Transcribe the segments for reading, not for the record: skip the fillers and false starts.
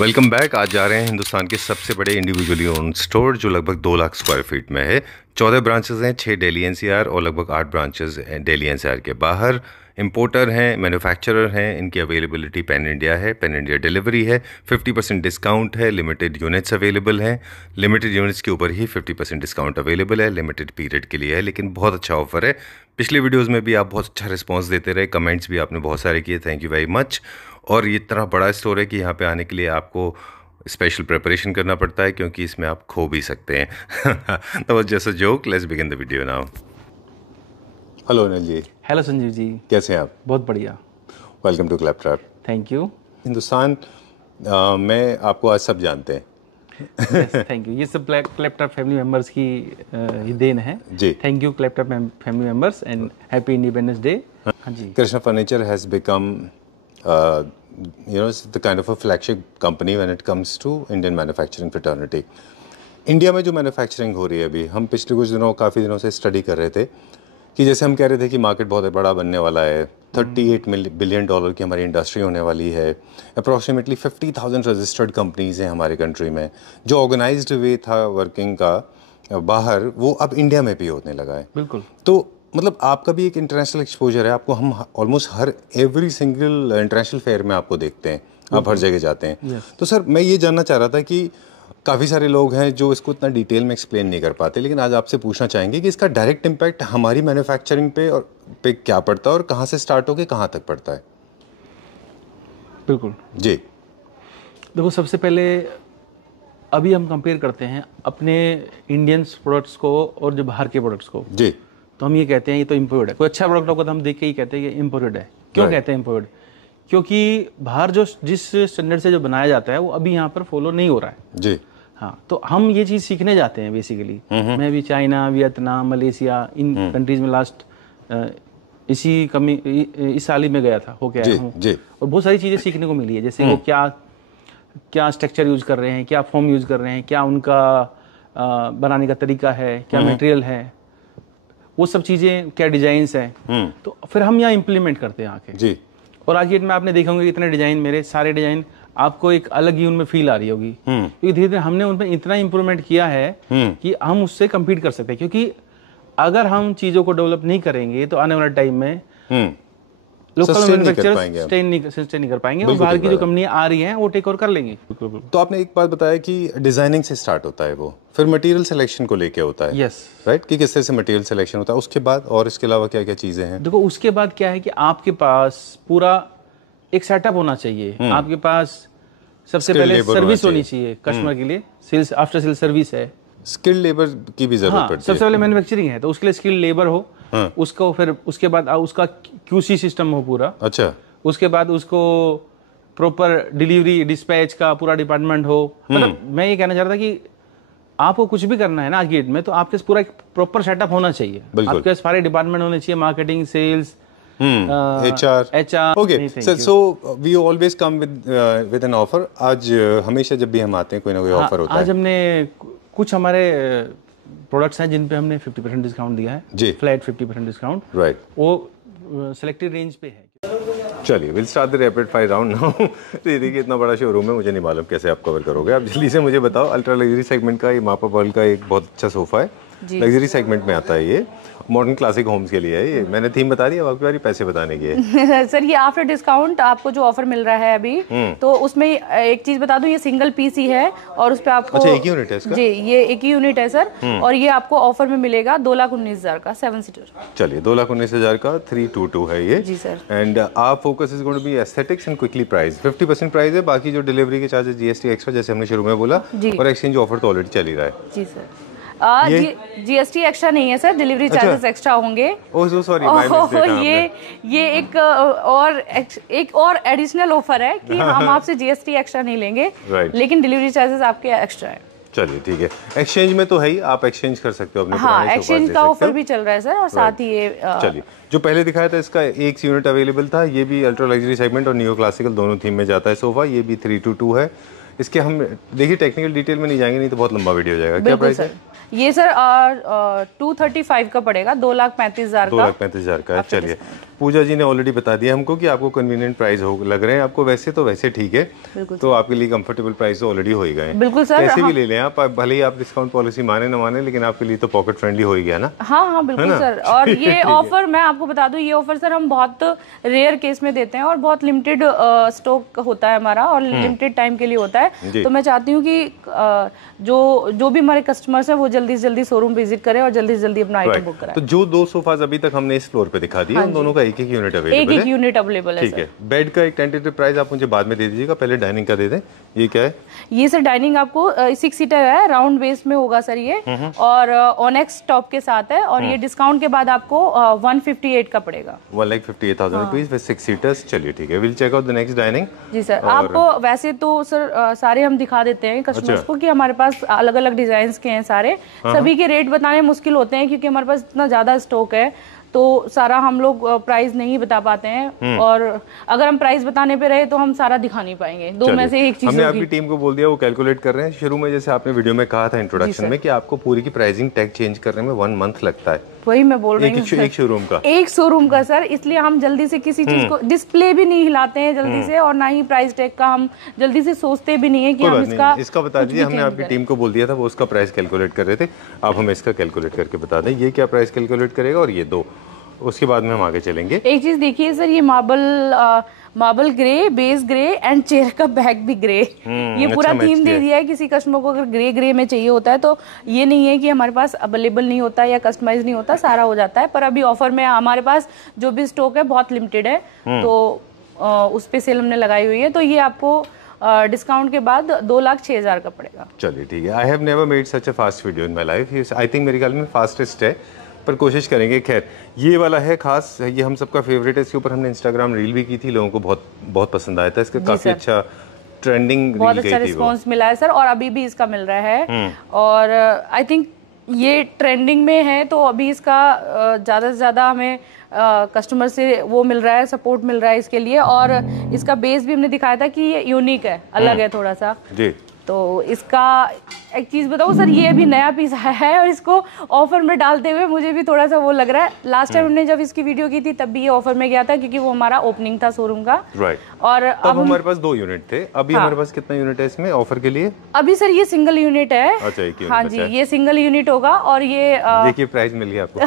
Welcome back. आज जा रहे हैं हिंदुस्तान के सबसे बड़े इंडिविजुअली ओन्ड स्टोर जो लगभग 2 लाख स्क्वायर फीट में है। 14 ब्रांचेस हैं, 6 दिल्ली एनसीआर और लगभग 8 ब्रांचेस दिल्ली एनसीआर के बाहर। इंपोर्टर हैं, मैन्युफैक्चरर हैं, इनकी अवेलेबिलिटी पैन इंडिया है, पैन इंडिया डिलीवरी है, 50% डिस्काउंट है, लिमिटेड यूनिट्स अवेलेबल हैं। लिमिटेड यूनिट्स के ऊपर ही 50% डिस्काउंट अवेलेबल है, लिमिटेड पीरियड के लिए है, लेकिन बहुत अच्छा ऑफर है। पिछले वीडियोज़ में भी आप बहुत अच्छा रिस्पॉन्स देते रहे, कमेंट्स भी आपने बहुत सारे किए, थैंक यू वेरी मच। और ये इतना बड़ा स्टोर है कि यहाँ पे आने के लिए आपको स्पेशल प्रिपरेशन करना पड़ता है, क्योंकि इसमें आप खो भी सकते हैं। तो just a joke, let's begin the video now. Hello Anil ji. Hello Sanjeev ji, कैसे हैं आप? बहुत बढ़िया। Welcome to Claptrap. Thank you. Hindustan में आपको आज सब जानते हैं। Thank you. ये सब क्लैपटॉप फैमिली मेंबर्स की ही देन है जी। Thank you Claptop family members and happy independence day. हाँ जी। Krishna furniture has become it's the kind of a flagship company when it comes to Indian manufacturing fraternity. India में जो मैन्युफैक्चरिंग हो रही है अभी, हम पिछले कुछ दिनों काफ़ी दिनों से स्टडी कर रहे थे कि जैसे हम कह रहे थे कि मार्केट बहुत बड़ा बनने वाला है, 38 बिलियन डॉलर की हमारी इंडस्ट्री होने वाली है, अप्रॉक्सीमेटली 50,000 रजिस्टर्ड कंपनीज हैं हमारे कंट्री में। जो ऑर्गेनाइज्ड वे था वर्किंग का बाहर, वो अब इंडिया में भी होने लगा है। बिल्कुल। तो मतलब आपका भी एक इंटरनेशनल एक्सपोजर है, आपको हम ऑलमोस्ट हर एवरी सिंगल इंटरनेशनल फेयर में आपको देखते हैं, आप हर जगह जाते हैं। yes. तो सर मैं ये जानना चाह रहा था कि काफ़ी सारे लोग हैं जो इसको इतना डिटेल में एक्सप्लेन नहीं कर पाते, लेकिन आज आपसे पूछना चाहेंगे कि इसका डायरेक्ट इम्पैक्ट हमारी मैन्युफैक्चरिंग पे क्या पड़ता है और कहाँ से स्टार्ट होकर कहाँ तक पड़ता है। बिल्कुल जी। देखो, सबसे पहले अभी हम कंपेयर करते हैं अपने इंडियंस प्रोडक्ट्स को और जो बाहर के प्रोडक्ट्स को। जी। तो हम ये कहते हैं ये तो इम्पोर्टेड है। कोई अच्छा प्रोडक्ट होगा तो हम देख के ही कहते हैं कि इम्पोर्टेड है। क्यों कहते हैं इम्पोर्टेड? क्योंकि बाहर जो जिस स्टैंडर्ड से जो बनाया जाता है वो अभी यहाँ पर फॉलो नहीं हो रहा है। जी। हाँ, तो हम ये चीज़ सीखने जाते हैं बेसिकली। मैं भी चाइना, वियतनाम, मलेशिया, इन कंट्रीज में लास्ट इस साल ही में गया था, होके आया हूँ। और बहुत सारी चीज़ें सीखने को मिली है, जैसे वो क्या स्ट्रक्चर यूज कर रहे हैं, क्या फॉर्म यूज कर रहे हैं, क्या उनका बनाने का तरीका है, क्या मटेरियल है, वो सब चीज़ें, क्या डिजाइन्स हैं। तो फिर हम यहाँ इम्प्लीमेंट करते हैं आके। जी। और आज की डेट में आपने देखा होगा कि इतने डिजाइन, मेरे सारे डिजाइन आपको एक अलग ही उनमें फील आ रही होगी, क्योंकि धीरे धीरे हमने उनमें इतना इम्प्रूवमेंट किया है कि हम उससे कम्पीट कर सकते हैं। क्योंकि अगर हम चीज़ों को डेवलप नहीं करेंगे तो आने वाले टाइम में लोकल मैन्युफैक्चरर्स सस्टेन नहीं कर पाएंगे और बाहर की जो कंपनियां आ रही हैं वो टेक ओवर कर लेंगी। तो आपने एक बात बताया कि डिजाइनिंग से स्टार्ट होता है वो, फिर मटेरियल सिलेक्शन को लेके होता है। यस। राइट, कि किस तरह से मटेरियल सिलेक्शन होता है, उसके बाद और इसके अलावा क्या क्या चीजें हैं? देखो, उसके बाद क्या है कि आपके पास पूरा एक सेटअप होना चाहिए। आपके पास सबसे पहले सर्विस होनी चाहिए कस्टमर के लिए, सेल्स आफ्टर सेल सर्विस है, स्किल्ड लेबर की भी जरूरत पड़ती है। सबसे पहले मैन्युफैक्चरिंग है तो उसके लिए स्किल्ड लेबर हो। उसको फिर उसके बाद उसका क्यूसी सिस्टम हो पूरा। अच्छा। उसके बाद उसको प्रॉपर डिलीवरी डिस्पैच का पूरा डिपार्टमेंट हो। मतलब मैं ये कहना चाह रहा था कि आपको कुछ भी करना है ना आज की डेट में, तो आपके पूरा एक प्रॉपर सेटअप होना चाहिए। आपके पास सारे डिपार्टमेंट होने चाहिए, marketing, sales, HR। Okay sir, so we always come with an offer. आज हमेशा जब भी हम आते हैं कोई ना कोई ऑफर होता है। आज हमने कुछ हमारे प्रोडक्ट्स हैं जिन पे हमने 50% डिस्काउंट दिया है जी, फ्लैट 50% डिस्काउंट। राइट। वो सिलेक्टेड रेंज पे है। चलिए, will start the rapid fire round now. तो देखिए, इतना बड़ा शोरूम है, मुझे नहीं मालूम कैसे आप कवर करोगे। आप जल्दी से मुझे बताओ, अल्ट्रा लग्जरी सेगमेंट का ये मापा वर्ल्ड का एक बहुत अच्छा सोफा है, लग्जरी सेगमेंट में आता है, ये मॉडर्न क्लासिक होम्स के लिए है। ये मैंने थीम बता दी, अब आपकी बारी पैसे बताने की है। सर, ये आफ्टर डिस्काउंट आपको जो ऑफर मिल रहा है अभी, तो उसमें एक चीज बता दूं, ये सिंगल पीस ही है और उस पे आपको अच्छा, एक ही यूनिट है इसका? जी, ये एक ही यूनिट है सर। और ये आपको ऑफर में मिलेगा 2,19,000 का 7 सीटर। चलिए, 2,19,000 का 322 है ये। जी सर। एंड आप focus is going to be aesthetics and quickly price. 50% price है, बाकी जो डिलीवरी के चार्जेस, GST एक्स्ट्रा, जैसे हमने शुरू में बोला, और एक्सचेंज ऑफर तो ऑलरेडी चल ही रहा है। जी सर। GST एक्स्ट्रा नहीं है सर, डिलीवरी चार्जेस एक्स्ट्रा होंगे। ओह सॉरी, ये एक और एडिशनल ऑफर है कि हम आपसे GST एक्स्ट्रा नहीं लेंगे, लेकिन डिलीवरी चार्जेस आपके एक्स्ट्रा है। चलिए ठीक है। एक्सचेंज में तो है ही, आप एक्सचेंज कर सकते हो अपने। हाँ, एक्सचेंज का ऑफर भी चल रहा है सर, और साथ ही ये चलिए, जो पहले दिखाया था इसका एक यूनिट अवेलेबल था, ये भी अल्ट्रा लग्जरी सेगमेंट और नियो क्लासिकल दोनों थीम में जाता है सोफा। ये भी 322 है। इसके हम देखिए टेक्निकल डिटेल में नहीं जाएंगे, नहीं तो बहुत लंबा वीडियो हो जाएगा। क्या प्राइस है? ये सर 235 का पड़ेगा, 2,35,000 का। 2,35,000 का है। चलिए, पूजा जी ने ऑलरेडी बता दिया हमको कि आपको कन्वीनियंट प्राइस हो लग रहे हैं आपको, वैसे तो वैसे ठीक है, तो आपके लिए कंफर्टेबल प्राइस तो ऑलरेडी हो ही गए। बिल्कुल सर, कैसे भी ले लें आप, भले ही आप डिस्काउंट पॉलिसी माने ना माने, लेकिन आपके लिए तो पॉकेट फ्रेंडली हो ही गया ना। हाँ बिल्कुल सर। और ये ऑफर मैं आपको बता दूं, ये ऑफर सर हम बहुत रेयर केस में देते हैं और बहुत लिमिटेड स्टॉक होता है हमारा और लिमिटेड टाइम के लिए होता है। तो मैं चाहती हूँ कि जो भी हमारे कस्टमर्स हैं वो जल्दी से जल्दी शोरूम विजिट करें और जल्दी से जल्दी अपना आइटम बुक कराएं। तो जो 2 सोफाज अभी तक हमने इस फ्लोर पे दिखा दिए, उन दोनों का एक यूनिट अवेलेबल है। एक यूनिट अवेलेबल है। ठीक है, बेड का एक टेंटेटिव प्राइस आप मुझे बाद में दे दीजिएगा, पहले डाइनिंग का दे दें। ये क्या है? ये सर डाइनिंग आपको 6 सीटर है, राउंड बेस में होगा सर ये, और ऑनेक्स टॉप के साथ है, और ये डिस्काउंट के बाद आपको 158 का पड़ेगा। 1,58,000 रुपीज विद 6 सीटर्स। चलिए ठीक है, will check out the next dining. जी सर, आप वैसे तो सर सारे हम दिखा देते हैं कस्टमर्स को कि हमारे पास अलग अलग डिजाइन के हैं सारे, सभी के रेट बताने मुश्किल होते हैं क्योंकि हमारे पास इतना ज्यादा स्टॉक है, तो सारा हम लोग प्राइस नहीं बता पाते हैं, और अगर हम प्राइस बताने पे रहे तो हम सारा दिखा नहीं पाएंगे। दो में से एक चीज हमने आपकी टीम को बोल दिया, वो कैलकुलेट कर रहे हैं। शुरू में जैसे आपने वीडियो में कहा था इंट्रोडक्शन में कि आपको पूरी की प्राइसिंग टैग चेंज करने में 1 मंथ लगता है, वही मैं बोल रही हूँ। एक शोरूम का सर, इसलिए हम जल्दी से किसी चीज को डिस्प्ले भी नहीं हिलाते हैं जल्दी से, और ना ही प्राइस टैग का हम जल्दी से सोचते भी नहीं है कि हम इसका बता दीजिए। हमने आपकी टीम को बोल दिया था, वो उसका प्राइस कैलकुलेट कर रहे थे, आप हमें इसका कैलकुलेट करके बता दें ये क्या प्राइस कैलकुलेट करेगा, और ये 2, उसके बाद में हम आगे चलेंगे। एक चीज देखिए सर, ये marble grey, base grey and chair का बैक भी ग्रे, ये पूरा थीम दे दिया है। किसी कस्टमर को अगर ग्रे में चाहिए होता है तो ये नहीं है कि हमारे पास अवेलेबल नहीं होता या कस्टमाइज नहीं होता, सारा हो जाता है। पर अभी ऑफर में हमारे पास जो भी स्टॉक है बहुत लिमिटेड है, तो उस पे सेल हमने लगाई हुई है, तो ये आपको डिस्काउंट के बाद 2,06,000 का पड़ेगा। चलिए ठीक है। I have never made such a fast video in my life. I think मेरे ख्याल में फास्टेस्ट है, पर कोशिश करेंगे। खैर, ये वाला है खास, ये हम सबका फेवरेट है। इसके ऊपर हमने इंस्टाग्राम रील भी की थी, लोगों को बहुत बहुत पसंद आया था। इसका काफी अच्छा ट्रेंडिंग, बहुत अच्छा रिस्पॉन्स मिला है सर, और अभी भी इसका मिल रहा है। और आई थिंक ये ट्रेंडिंग में है, तो अभी इसका ज़्यादा से ज़्यादा हमें कस्टमर से वो मिल रहा है, सपोर्ट मिल रहा है इसके लिए। और इसका बेस भी हमने दिखाया था कि ये यूनिक है, अलग है थोड़ा सा जी। तो इसका एक चीज बताऊं सर, ये अभी नया पीस आया है और इसको ऑफर में डालते हुए मुझे भी थोड़ा सा वो लग रहा है। लास्ट टाइम हमने जब इसकी वीडियो की थी तब भी ये ऑफर में गया था, क्योंकि वो हमारा ओपनिंग था शोरूम का। राइट। और अब हमारे पास 2 यूनिट थे, अभी हमारे पास कितना यूनिट है इसमें ऑफर के लिए? अभी सर ये सिंगल यूनिट है। अच्छा, एक यूनिट। हाँ जी, ये सिंगल यूनिट होगा। और ये देखिए प्राइस मिल गया आपको।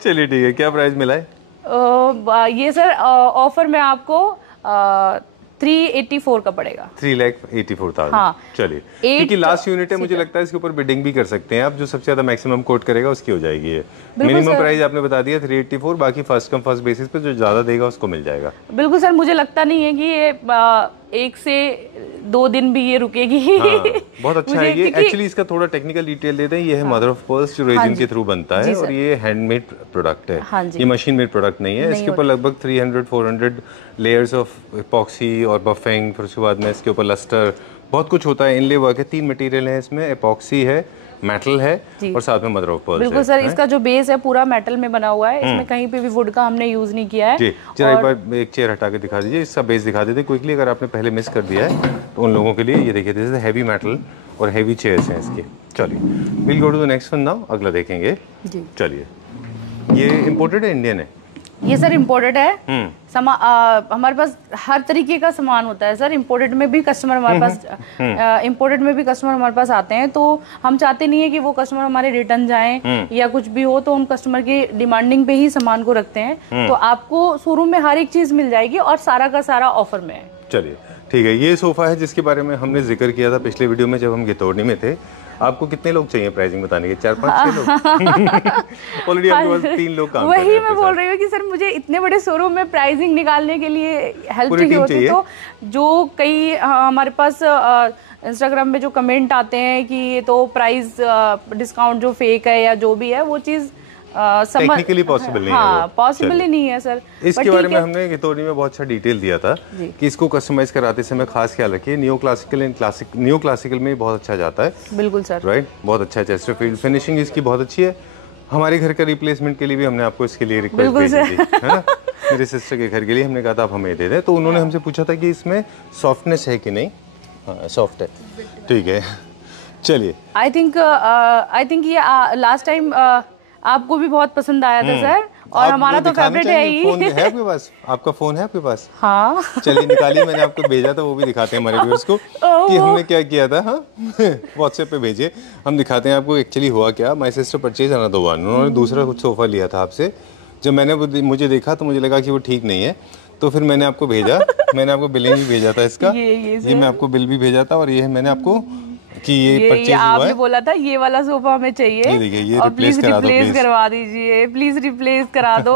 चलिए ठीक है, क्या प्राइस मिला है? ये सर ऑफर में आपको 384 का पड़ेगा। 3,84,000। हाँ। चलिए, क्योंकि लास्ट यूनिट है, मुझे लगता है इसके ऊपर बिडिंग भी कर सकते हैं आप, जो सबसे ज्यादा मैक्सिमम कोट करेगा उसकी हो जाएगी ये। मिनिमम प्राइस आपने बता दिया 384, बाकी फर्स्ट कम फर्स्ट बेसिस पे जो ज्यादा देगा उसको मिल जाएगा। बिल्कुल सर, मुझे लगता नहीं है कि ये 1 से 2 दिन भी ये रुकेगी। हाँ, बहुत अच्छा है ये। एक्चुअली इसका थोड़ा टेक्निकल डिटेल देते हैं। ये है मदर ऑफ पर्ल्स, जो रेजिन के थ्रू बनता है, और ये हैंडमेड प्रोडक्ट है। ये मशीन मेड प्रोडक्ट नहीं है। इसके ऊपर लगभग 300-400 लेयर्स ऑफ इपॉक्सी और बफिंग, फिर उसके बाद में इसके ऊपर लस्टर, बहुत कुछ होता है। इनले वर्क है। 3 मटेरियल है इसमें, इपॉक्सी है, मेटल है, और साथ में मदर ऑफ पर्ल्स। बिल्कुल सर, इसका जो बेस है पूरा मेटल में बना हुआ है, इसमें कहीं पे भी वुड का हमने यूज नहीं किया है। जी, जरा एक बार एक चेयर हटा के दिखा दीजिए, इसका बेस दिखा देते क्विकली, अगर आपने पहले मिस कर दिया है तो उन लोगों के लिए। ये देखिए, दिस इज हैवी मेटल और हैवी चेयर्स हैं इसके। चलिए, will go to the next one now, अगला देखेंगे जी। चलिए, ये इंपोर्टेड है, इंडियन है? ये सर इम्पोर्टेड है। हमारे पास हर तरीके का सामान होता है सर। इम्पोर्टेड में भी कस्टमर हमारे पास आते हैं, तो हम चाहते नहीं है कि वो कस्टमर हमारे रिटर्न जाएं या कुछ भी हो, तो हम कस्टमर की डिमांडिंग पे ही सामान को रखते हैं। तो आपको शोरूम में हर एक चीज मिल जाएगी, और सारा का सारा ऑफर में है। चलिए ठीक है, ये सोफा है जिसके बारे में हमने जिक्र किया था पिछले वीडियो में जब हम गितौनी में थे। आपको कितने लोग चाहिए प्राइसिंग बताने के? 4-5 लोग? ऑलरेडी आपके पास 3 लोग काम कर रहे हैं। वही मैं बोल रही हूँ कि सर मुझे इतने बड़े शोरूम में प्राइसिंग निकालने के लिए हेल्प चाहिए होती, तो जो कई हमारे पास इंस्टाग्राम पे जो कमेंट आते हैं कि ये तो प्राइस डिस्काउंट जो फेक है या जो भी है, वो चीज टेक्निकली पॉसिबल नहीं है। हाँ, पॉसिबल ही नहीं है सर। इसके बारे में हमने गितौनी में बहुत अच्छा डिटेल दिया था कि इसको कस्टमाइज कराते समय खास ख्याल रखिए। नियो क्लासिकल में बहुत अच्छा जाता है। बिल्कुल सर, राइट, बहुत अच्छा है। चेस्टरफील्ड फिनिशिंग इसकी बहुत अच्छी है। हमारे घर का रिप्लेसमेंट के लिए भी हमने आपको इसके लिए रिक्वेस्ट भेजी थी, है ना? मेरे सिस्टर के घर के लिए हमने कहा था आप हमें दे दें, तो उन्होंने हमसे पूछा था कि इसमें सॉफ्टनेस है कि नहीं। हाँ, सॉफ्ट है, ठीक है। चलिए, आई थिंक ये लास्ट टाइम आपको भी बहुत पसंद आया था सर, और हमारा तो फेवरेट है ही। फोन है आपके पास? आपका फोन है आपके पास? हाँ चलिए निकालिए, मैंने आपको भेजा था, वो भी दिखाते हैं हमारे व्यूअर्स को कि हमने क्या किया था। हाँ व्हाट्सएप पे भेजिए, हम दिखाते हैं आपको एक्चुअली हुआ क्या। My sister purchase another one, उन्होंने दूसरा कुछ सोफा लिया था आपसे। जब मैंने मुझे देखा तो मुझे लगा कि वो ठीक नहीं है, तो फिर मैंने आपको भेजा, मैंने आपको बिलिंग भी भेजा था इसका, ये मैं आपको बिल भी भेजा था, और ये मैंने आपको कि ये परचेज हुआ है। आपने बोला था ये वाला सोफा हमें चाहिए, ये देखिए, ये और प्लीज रिप्लेस प्लीज करवा दीजिए, प्लीज रिप्लेस करा दो।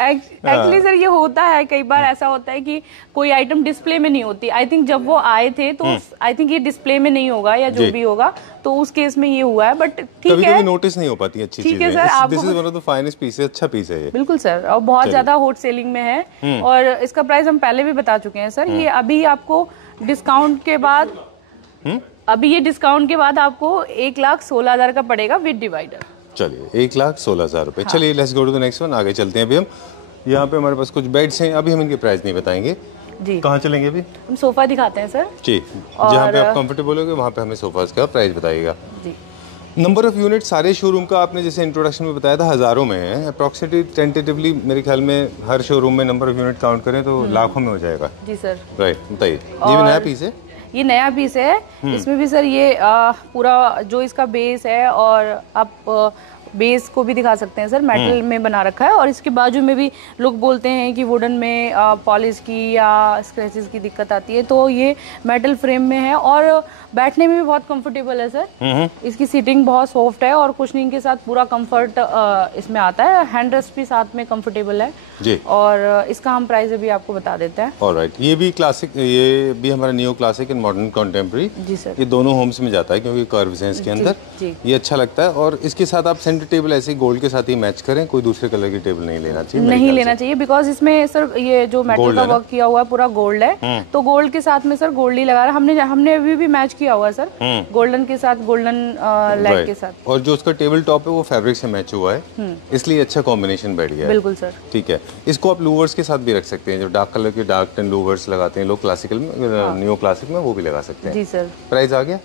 एक्चुअली सर ये होता है, कई बार ऐसा होता है कि कोई आइटम डिस्प्ले में नहीं होती। आई थिंक जब वो आए थे तो आई थिंक ये डिस्प्ले में नहीं होगा या जो भी होगा, तो उस केस में ये हुआ है, बट ठीक है, कभी नोटिस नहीं हो पाती अच्छी चीजें। ठीक है sir, this is one of the finest piece, अच्छा पीस है ये। बिल्कुल सर, और बहुत ज्यादा हॉट सेलिंग में है, और इसका प्राइस हम पहले भी बता चुके हैं सर। ये अभी आपको डिस्काउंट के बाद, अभी ये डिस्काउंट के बाद आपको 1,16,000 का पड़ेगा विद डिवाइडर। चलिए 1,16,000 रुपए। चलिए let's go to the next one, आगे चलते हैं। अभी हम यहाँ पे हमारे पास कुछ बेड्स हैं, अभी हम इनके प्राइस नहीं बताएंगे जी। कहाँ चलेंगे अभी? हम सोफा दिखाते हैं सर जी, जहाँ पे आप कंफर्टेबल होगे वहाँ पे हमें सोफास का प्राइस बताइएगा जी। नंबर ऑफ यूनिट सारे शोरूम का आपने जैसे इंट्रोडक्शन में बताया था हज़ारों में है, अप्रॉक्सीमेटली टेंटेटिवली मेरे ख्याल में हर शोरूम में नंबर ऑफ यूनिट काउंट करें तो लाखों में हो जाएगा जी सर। राइट, बताइए। ये भी नया पीस है? ये नया पीस है, इसमें भी सर ये पूरा जो इसका बेस है, और आप बेस को भी दिखा सकते हैं सर, मेटल में बना रखा है, और इसके बाजू में भी लोग बोलते हैं कि वुडन में पॉलिश की या स्क्रैचेस की दिक्कत आती है, तो ये मेटल फ्रेम में है और बैठने में भी बहुत कंफर्टेबल है सर। इसकी सीटिंग बहुत सॉफ्ट है और कुशनिंग के साथ पूरा कंफर्ट इसमें आता है, हैंड रेस्ट भी साथ में कंफर्टेबल है जी। और इसका हम प्राइस अभी आपको बता देते हैं। ऑलराइट, ये भी क्लासिक, ये भी हमारा new classic and modern contemporary जी सर। ये दोनों होम्स में जाता है क्योंकि कर्व्स हैं इसके अंदर जी। ये अच्छा लगता है, और इसके साथ आप सेंटर टेबल ऐसे गोल्ड के साथ ही मैच करें, कोई दूसरे कलर की टेबल नहीं लेना चाहिए, नहीं लेना चाहिए, बिकॉज इसमें सर ये जो मेटल का वर्क किया हुआ है पूरा गोल्ड है, तो गोल्ड के साथ में सर गोल्ड ही लगा रहा है। हमने अभी भी मैच किया हुआ है सर, गोल्डन के साथ, गोल्डन लेग के साथ, और जो उसका टेबल टॉप है वो फैब्रिक से मैच हुआ है, इसलिए अच्छा कॉम्बिनेशन बैठ गया है। बिल्कुल सर, ठीक है। इसको आप लूवर्स के साथ भी रख सकते हैं, जो डार्क कलर के डार्क टेन लूवर्स लगाते हैं लोग क्लासिकल में, न्यू क्लासिक में, वो भी लगा सकते हैं जी सर। प्राइस आ गया?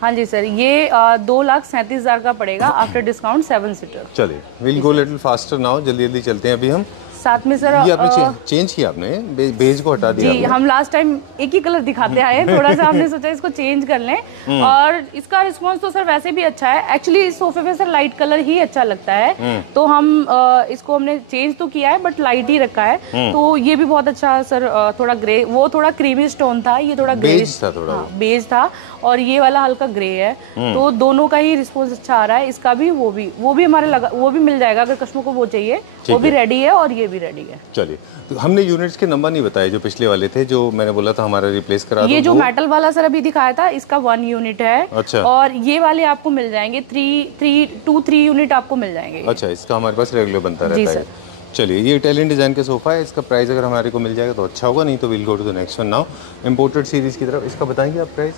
हाँ जी सर, ये 2,37,000 का पड़ेगा आफ्टर डिस्काउंट 7 सीटर। चलिए will go little faster now, जल्दी जल्दी चलते हैं अभी हम। साथ में सर ये आपने चेंज किया, आपने बेज को हटा दिया जी। हम लास्ट टाइम एक ही कलर दिखाते आए हैं, थोड़ा सा हमने सोचा इसको चेंज कर लें, और इसका रिस्पांस तो सर वैसे भी अच्छा है। एक्चुअली इस सोफे पे सर लाइट कलर ही अच्छा लगता है, तो हम इसको हमने चेंज तो किया है बट लाइट ही रखा है, तो ये भी बहुत अच्छा सर। थोड़ा ग्रे, वो थोड़ा क्रीमी स्टोन था, ये थोड़ा बेज था, थोड़ा बेज था, और ये वाला हल्का ग्रे है, तो दोनों का ही रिस्पॉन्स अच्छा आ रहा है। इसका भी वो भी हमारे लगा, वो भी मिल जाएगा अगर कस्टमर को वो चाहिए, वो भी रेडी है और ये भी रेडी है। चलिए, तो हमने यूनिट्स के नंबर नहीं बताए जो पिछले वाले थे, जो मैंने बोला था हमारा रिप्लेस करा दो। ये जो मेटल वाला सर अभी दिखाया था, इसका 1 यूनिट है। अच्छा। और ये वाले आपको मिल जाएंगे 3 यूनिट आपको मिल जाएंगे। अच्छा, इसका हमारे पास रेगुलर बनता रहता है। चलिए, ये इटालियन डिजाइन का सोफा है, इसका प्राइस अगर हमारे को मिल जाएगा तो अच्छा होगा, नहीं तो will go to the next one now. Imported series की तरफ इसका बताएंगे आप प्राइस?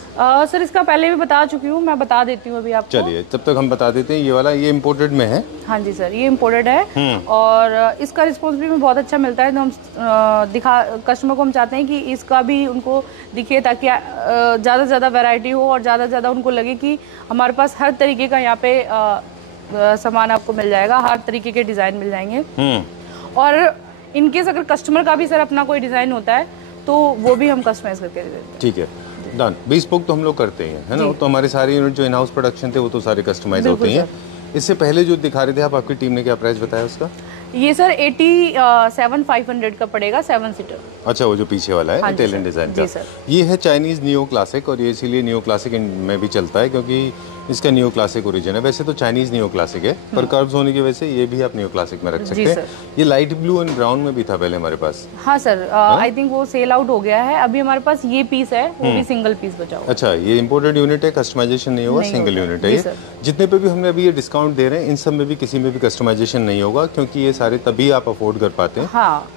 सर इसका पहले भी बता चुकी हूँ, मैं बता देती हूँ अभी आपको। चलिए तब तक हम बता देते हैं, ये वाला ये इम्पोर्टेड में है। हाँ जी सर, ये इम्पोर्टेड है, और इसका रिस्पॉन्स भी बहुत अच्छा मिलता है, तो हम कस्टमर को हम चाहते हैं कि इसका भी उनको दिखे, ताकि ज़्यादा से ज़्यादा वैरायटी हो और ज़्यादा से ज़्यादा उनको लगे कि हमारे पास हर तरीके का यहाँ पे सामान आपको मिल जाएगा, हर तरीके के डिज़ाइन मिल जाएंगे। और इनकेस अगर कस्टमर का भी सर अपना कोई डिज़ाइन होता है तो वो भी हम कस्टमाइज करके दे देते हैं। ठीक है, डन। bespoke तो हम लोग करते हैं, है ना, तो हमारे सारे यूनिट जो इन हाउस प्रोडक्शन थे वो तो सारे कस्टमाइज होते हैं। इससे पहले जो दिखा रहे थे आप, आपकी टीम ने क्या प्राइस बताया उसका? ये सर 87,500 का पड़ेगा 7 सीटर। अच्छा, वो जो पीछे वाला है इटालियन डिजाइन का, ये है चाइनीज नियो क्लासिक, और ये इसीलिए नियो क्लासिक में भी चलता है क्योंकि इसका नियो क्लासिक ओरिजिन है। वैसे तो चाइनीज नियो क्लासिक है, पर कर्व्स होने की वजह से ये भी आप नियो क्लासिक में रख सकते हैं। ये लाइट ब्लू एंड ब्राउन में भी था पहले हमारे पास। हाँ सर, आई थिंक वो सेल आउट हो गया है, अभी हमारे पास ये पीस है, वो भी सिंगल पीस बचा हुआ। अच्छा, ये इंपोर्टेड यूनिट है, कस्टमाइजेशन नहीं होगा, सिंगल यूनिट है ये। जितने पे भी हमने अभी ये डिस्काउंट दे रहे हैं, इन सब में भी किसी में भी कस्टमाइजेशन नहीं होगा, क्योंकि ये सारे तभी आप अफोर्ड कर पाते हैं,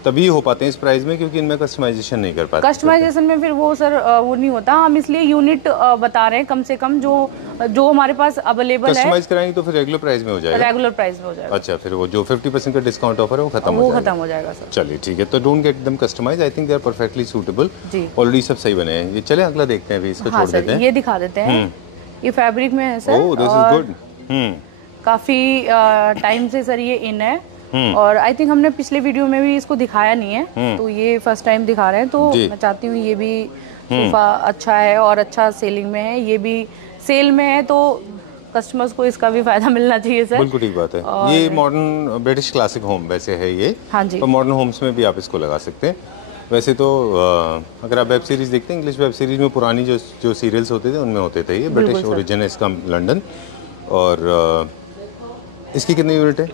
तभी हो पाते हैं इस प्राइस में, क्योंकि इनमें कस्टमाइजेशन नहीं कर पाते। कस्टमाइजेशन में फिर वो सर वो नहीं होता, हम इसलिए यूनिट बता रहे हैं कम से कम जो हमारे पास अवेलेबल है। कस्टमाइज कराएंगे तो फिर रेगुलर प्राइस में हो जाएगा, रेगुलर प्राइस में हो जाएगा। अच्छा, फिर वो जो 50% का डिस्काउंट ऑफर है वो खत्म हो जाएगा सर। चलिए ठीक है, तो don't get them customise, I think they are perfectly suitable, already सब सही बने हैं। ये चले अगला देखते हैं, अभी इसको छोड़ देते हैं। ये दिखा देते हैं, ये फैब्रिक में है sir. Oh, this is good. काफ़ी टाइम से सर ये इन है, और आई थिंक हमने पिछले वीडियो में भी इसको दिखाया नहीं है, तो ये फर्स्ट टाइम दिखा रहे हैं। तो मैं चाहती हूँ ये भी सोफ़ा अच्छा है और अच्छा सेलिंग में है, ये भी सेल में है, तो कस्टमर्स को इसका भी फायदा मिलना चाहिए सर। बिल्कुल ठीक बात है। ये मॉडर्न ब्रिटिश क्लासिक होम वैसे है ये। हाँ जी। तो मॉडर्न होम्स में भी आप इसको लगा सकते हैं। वैसे तो अगर आप वेब सीरीज देखते हैं, इंग्लिश वेब सीरीज में पुरानी जो सीरियल्स होते थे उनमें होते थे ये। ब्रिटिश ओरिजिन है इसका, लंदन। और इसकी कितनी यूनिट है?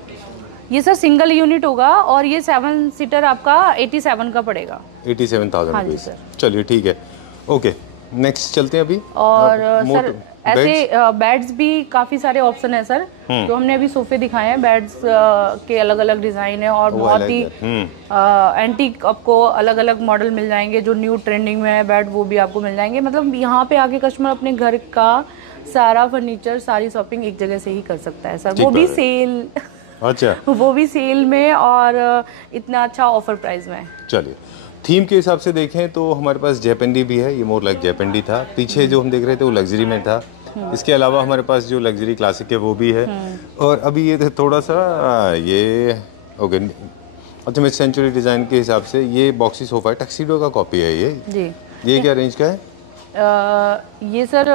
ये सर सिंगल यूनिट होगा, और ये 7 सीटर आपका 87 का पड़ेगा। 87,000 रुपीज। चलिए ठीक है, ओके नेक्स्ट चलते हैं अभी। और सर ऐसे बेड्स भी काफी सारे ऑप्शन है सर। जो हमने अभी सोफे दिखाए हैं, बेड्स के अलग अलग डिजाइन है, और बहुत ही एंटीक आपको अलग अलग मॉडल मिल जाएंगे। जो न्यू ट्रेंडिंग में है बेड, वो भी आपको मिल जाएंगे। मतलब यहाँ पे आके कस्टमर अपने घर का सारा फर्नीचर, सारी शॉपिंग एक जगह से ही कर सकता है सर, वो भी सेल। अच्छा। वो भी सेल में, और इतना अच्छा ऑफर प्राइस में। चलिए, थीम के हिसाब से देखें तो हमारे पास जैपेंडी भी है, ये मोर लाइक जैपेंडी था। पीछे जो हम देख रहे थे वो लग्जरी में था। इसके अलावा हमारे पास जो लग्जरी क्लासिक है वो भी है। और अभी ये थोड़ा सा ये ओके, अच्छा मिड सेंचुरी डिज़ाइन के हिसाब से ये बॉक्सी सोफा है, टक्सीडो का कॉपी है ये जी। ये क्या रेंज का है? ये सर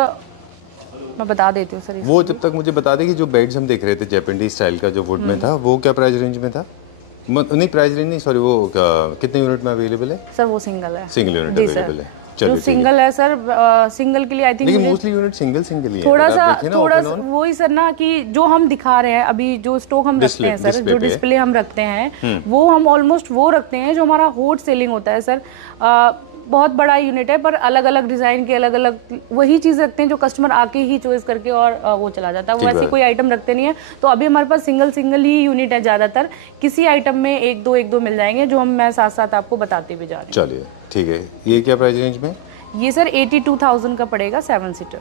मैं बता देती हूँ सर। वो जब तक मुझे बता दें कि जो बेड्स हम देख रहे थे जैपेंडी स्टाइल का जो वुड में था, वो क्या प्राइस रेंज में था? नहीं प्राइस रेंज नहीं, सॉरी, वो कितने यूनिट में अवेलेबल है सर? वो सिंगल है, सिंगल यूनिट अवेलेबल है। जो सिंगल है सर, सिंगल के लिए आई थिंक, लेकिन मोस्टली यूनिट सिंगल ही है। थोड़ा सा वही सर ना, कि जो हम दिखा रहे हैं अभी, जो स्टॉक हम रखते हैं सर, जो डिस्प्ले हम रखते हैं, वो हम ऑलमोस्ट वो रखते हैं जो हमारा हॉट सेलिंग होता है सर। बहुत बड़ा यूनिट है, पर अलग अलग डिजाइन के अलग अलग वही चीज रखते हैं जो कस्टमर आके ही चॉइस करके और वो चला जाता है। वो ऐसी कोई आइटम रखते नहीं है। तो अभी हमारे पास सिंगल ही यूनिट है ज्यादातर। किसी आइटम में एक दो मिल जाएंगे, जो मैं साथ साथ आपको बताते भी जा रहे हैं। चलिए ठीक है, ये क्या प्राइस रेंज में? ये सर 82,000 का पड़ेगा, 7 सीटर।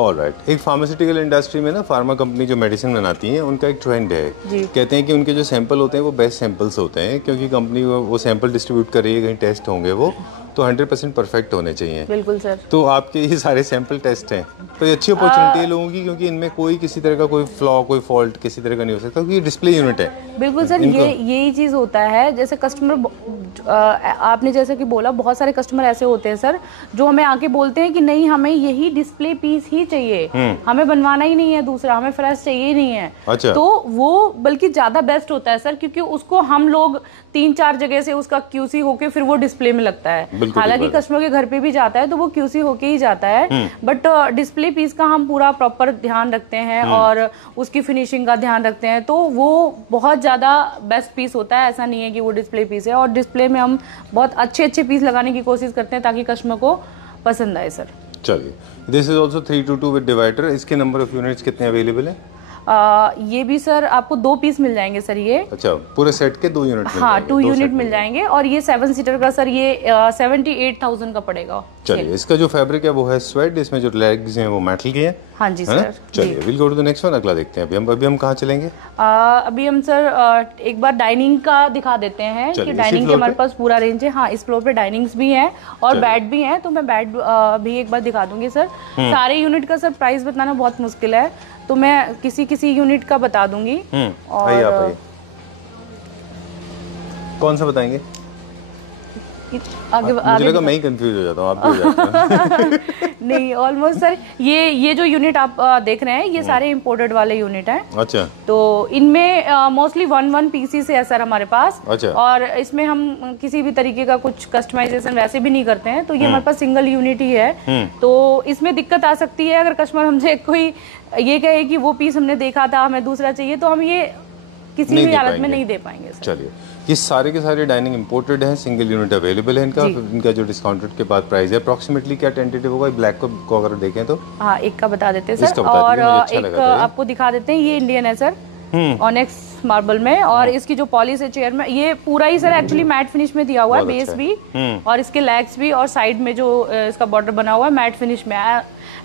ऑलराइट। एक फार्मास्यूटिकल इंडस्ट्री में ना, फार्मा कंपनी जो मेडिसिन बनाती हैं, उनका एक ट्रेंड है, कहते हैं कि उनके जो सैंपल होते हैं वो बेस्ट सैंपल्स होते हैं, क्योंकि कंपनी वो सैंपल डिस्ट्रीब्यूट कर रही है, कहीं टेस्ट होंगे वो तो 100% परफेक्ट होने चाहिए। बिल्कुल सर। तो आपके ये सारे सैंपल टेस्ट हैं, तो ये अच्छी अपॉर्चुनिटी है लोगों की, क्योंकि इनमें कोई किसी तरह का कोई फ्लॉ, कोई फॉल्ट किसी तरह का नहीं हो सकता, क्योंकि ये डिस्प्ले यूनिट है। बिल्कुल सर, यही चीज़ होता है। जैसे कस्टमर, आपने जैसे कि बोला, बहुत सारे कस्टमर ऐसे होते हैं सर जो हमें आके बोलते हैं कि नहीं, हमें यही डिस्प्ले पीस ही चाहिए, हमें बनवाना ही नहीं है दूसरा, हमें फ्रेश चाहिए ही नहीं है। अच्छा। तो वो बल्कि ज़्यादा बेस्ट होता है सर, क्योंकि उसको हम लोग 3-4 जगह से उसका क्यूसी होके फिर वो डिस्प्ले में लगता है। हालांकि कस्टमर के घर पे भी जाता है तो वो क्यूसी होके ही जाता है, बट डिस्प्ले पीस का हम पूरा प्रॉपर ध्यान रखते हैं और उसकी फिनिशिंग का ध्यान रखते हैं, तो वो बहुत ज़्यादा बेस्ट पीस होता है। ऐसा नहीं है कि वो डिस्प्ले पीस है, और डिस्प्ले में हम बहुत अच्छे पीस लगाने की कोशिश करते हैं ताकि कस्टमर को पसंद आए सर। चलिए, this is also 322 with divider. इसके नंबर ऑफ यूनिट्स कितने अवेलेबल है? ये भी सर आपको 2 पीस मिल जाएंगे सर। ये अच्छा, पूरे सेट के 2 यूनिट? हाँ, 2 यूनिट मिल जाएंगे। और ये 7 सीटर का सर, ये 78,000 का पड़ेगा। चलिए, इसका जो फैब्रिक है वो है स्वेड, इसमें जो लेग्स हैं वो मेटल के हैं। हाँ जी सर। चलिए, will go to the next one. अगला देखते हैं। अभी हम कहाँ चलेंगे? अभी हम सर एक बार डाइनिंग का दिखा देते हैं कि डाइनिंग के हमारे पास पूरा रेंज है। हाँ, इस फ्लोर पे डाइनिंग्स भी हैं और बेड भी हैं, तो मैं बेड भी एक बार दिखा दूंगी सर। सारे यूनिट का सर प्राइस बताना बहुत मुश्किल है, तो मैं किसी यूनिट का बता दूंगी। और कौन सा बताएंगे? आगे मुझे लगा मैं ही कंफ्यूज हो जाता हूँ, आप भी हो जाते हैं। नहीं, ऑलमोस्ट सर ये जो यूनिट आप देख रहे हैं, ये सारे इंपोर्टेड वाले यूनिट हैं। अच्छा। तो इनमें मोस्टली 1 पीसीस है सर हमारे पास। अच्छा। और इसमें हम किसी भी तरीके का कुछ कस्टमाइजेशन वैसे भी नहीं करते हैं, तो ये हमारे पास सिंगल यूनिट ही है। तो इसमें दिक्कत आ सकती है अगर कस्टमर हमसे कोई ये कहे कि वो पीस हमने देखा था, हमें दूसरा चाहिए, तो हम ये किसी भी हालत में नहीं दे पाएंगे सर। चलिए, ये सारे के सारे डाइनिंग इंपोर्टेड हैं, सिंगल यूनिट अवेलेबल है इनका जो डिस्काउंटेड के बाद प्राइस है अप्रोक्सीमेटली क्या टेंटेटिव होगा? ब्लैक को अगर देखें तो हाँ, एक का बता देते हैं सर, और एक आपको दिखा देते हैं। ये इंडियन है सर, ऑनेक्स मार्बल में, और इसकी जो पॉलिश है चेयर में, ये पूरा ही सर एक्चुअली मैट फिनिश में दिया हुआ है, बेस भी और इसके लेग्स भी, और साइड में जो इसका बॉर्डर बना हुआ है मैट फिनिश में।